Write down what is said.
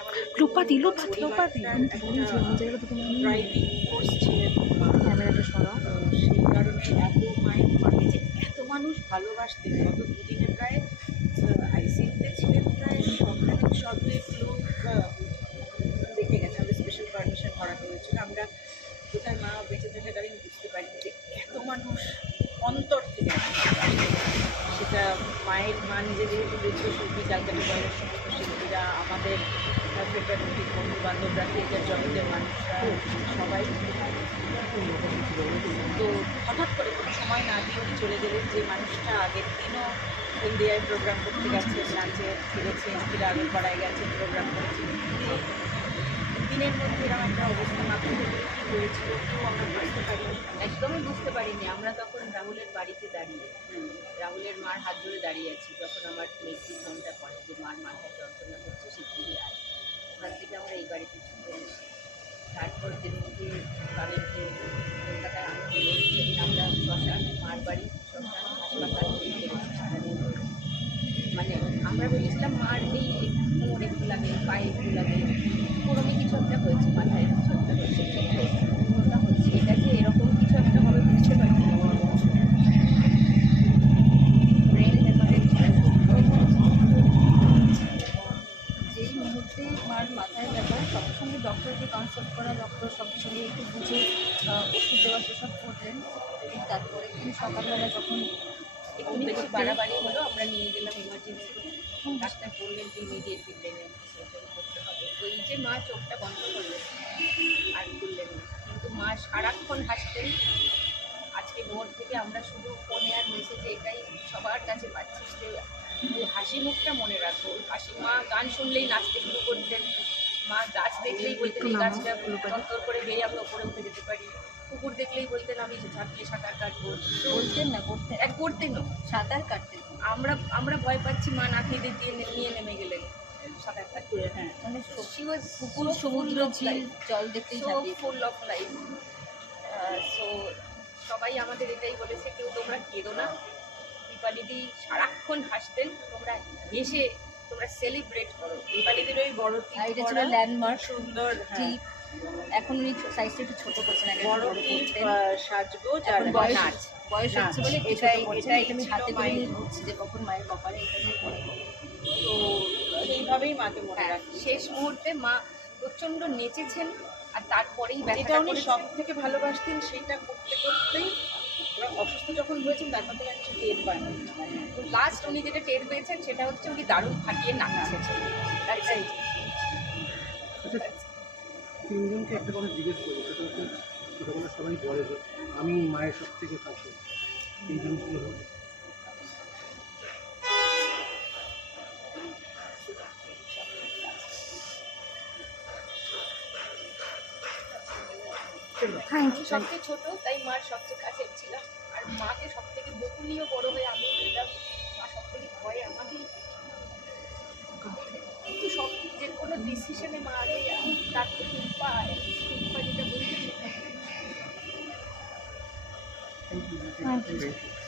আমাদের লোপাতি লোপাতি লোপাতি driving force ছিলেন মা। ক্যামেরাটা সরাও। তো সেই কারণে এত মায়ের মাকে যে এত মানুষ ভালোবাসতেন, গত দুদিনে প্রায় আইসিইউতে ছিলেন, প্রায় সবের লোক দেখে গেছে। আমাদের স্পেশাল পারমিশন করাতে হয়েছিল। আমরা কোথায় মা বেঁচে থাকাকালীন বুঝতে পারি যে এত মানুষ অন্তর থেকে এত ভালোবাসে। সেটা মায়ের মা নিজে যেহেতু বেঁচে, শিল্পী, ক্যালকাটা বয়ের সমস্ত শিল্পীরা, আমাদের ফ্রেটার্নিটির বন্ধু বান্ধবরা, থিয়েটার জগতের মানুষরা, সবাই। তো হঠাৎ করে কোনো সময় না দিয়ে উনি চলে গেলেন। যে মানুষটা আগের দিনও হলদিয়ায় প্রোগ্রাম করতে গেছেন, নাচে ফিরেছেন, ফিরে আগের পাড়ায় গেছেন, প্রোগ্রাম করেছেন, দিনের মধ্যে এরকম একটা অবস্থা মাথায় থেকে কী হয়েছিল কেউ আমরা বুঝতে পারিনি, একদমই বুঝতে পারিনি। আমরা তখন রাহুলের বাড়িতে দাঁড়িয়ে, রাহুলের মার হাত ধরে দাঁড়িয়ে আছি, যখন আমার মেয়েটি ফোনটা করে যে মার মাথায় যন্ত্রণা হচ্ছে, শিগগিরই আয়। ওখান থেকে আমরা এই বাড়িতে ছুটে এসেছি। তারপর যেদিনকে বাড়িতে কলকাতায় আনা হলো, সেদিন আমরা শ্মশান, মার বাড়ি, শ্মশান, হাসপাতাল মানে আমরা ভেবেছিলাম মার এই কোমরে একটু লাগে, পায়ে একটু লাগে, কোনোমে কিছু একটা হয়েছে, মাথায় কিছু একটা হয়েছে, কিন্তু কোনটা হচ্ছে এটা যে এরকম কিছু একটা হবে বুঝতে পারছি না। ব্রেন হেমারেজ যেই মুহূর্তে মার মাথায় ব্যথা, সঙ্গে সঙ্গে ডক্টরকে কনসাল্ট করা, ডক্টর সঙ্গে সঙ্গে একটু বুঝে ওষুধ দেওয়া সেসব করলেন। তারপরে কিন্তু সকালবেলা যখন একটু বেশি বাড়াবাড়ি হলো, আমরা নিয়ে গেলাম এমার্জেন্সিতে। ডাক্তার বললেন যে ইমিডিয়েটলি ব্রেনে সার্জারি করতে হবে। ওই যে মা চোখটা বন্ধ করলেন আর খুললেন না, কিন্তু মা সারাক্ষণ হাসতেন। আজকে ভোর থেকে আমরা শুধু ফোনে আর মেসেজে এটাই সবার কাছে পাচ্ছি যে ওই হাসি মুখটা মনে রাখো। হাসি, মা গান শুনলেই নাচতে শুরু করতেন, মা গাছ দেখলেই বলতেন এই গাছটা যন্তর করে বেয়ে আমরা উপরে উঠে যেতে পারি, কুকুর দেখলেই বলতেন আমি ঝাঁপিয়ে সাঁতার কাটবো। বলতেন না, করতেনও সাঁতার কাটতেন। আমরা ভয় পাচ্ছি, মা নাতিদের দিয়ে নিয়ে নেমে গেলেন সাঁতার কাটতে। হ্যাঁ, মানে পুকুর, সমুদ্র, ঝিল, জল দেখতেই ফুল অফ লাইফ। সো সবাই আমাদের এটাই বলেছে, কেউ তোমরা কেঁদো না। দীপালিদি সারাক্ষণ হাসতেন, তোমরা হেসে তোমরা সেলিব্রেট করো। দীপালিদির ওই বড় এটা ছিল ল্যান্ডমার্ক, সুন্দর টিপ। এখন উনি সাইজটা একটু ছোট করছেন, আগে বড় টিপ, সাজগোজ আর নাচ। বয়স হচ্ছে বলে এটাই আমি হাতে করে নিয়ে ঘুরছি যে কখন মায়ের কপালে এটা নিয়ে পড়ে। তো সেইভাবেই মাকে মনে হ্যাঁ, রাখি। শেষ মুহূর্তে মা প্রচণ্ড নেচেছেন, আর তারপরেই যেটা উনি সব থেকে ভালোবাসতেন সেটা করতে করতেই অসুস্থ যখন হয়েছেন তারপর থেকে কিছু টের পান। তো লাস্ট উনি যেটা টের পেয়েছেন সেটা হচ্ছে উনি দারুণ ফাটিয়ে নাচেছেন। এটাই তিনজনকে একটা কথা জিজ্ঞেস করি, সেটা হচ্ছে ছোটোবেলা সবাই বলে যে আমি মায়ের সব থেকে কাছে, এই জিনিসগুলো হবে। Thank you. সবচেয়ে ছোট, তাই মার সবচেয়ে কাছে ছিলাম। আর মাকে সব থেকে বকুনিও বড় হয়ে আমি দিলাম, মা সব থেকে ভয়ে আমাকেই। কিন্তু সব যে কোনো ডিসিশনে মা আগে তার তো টিপ্পা যেটা বলছি। Thank you.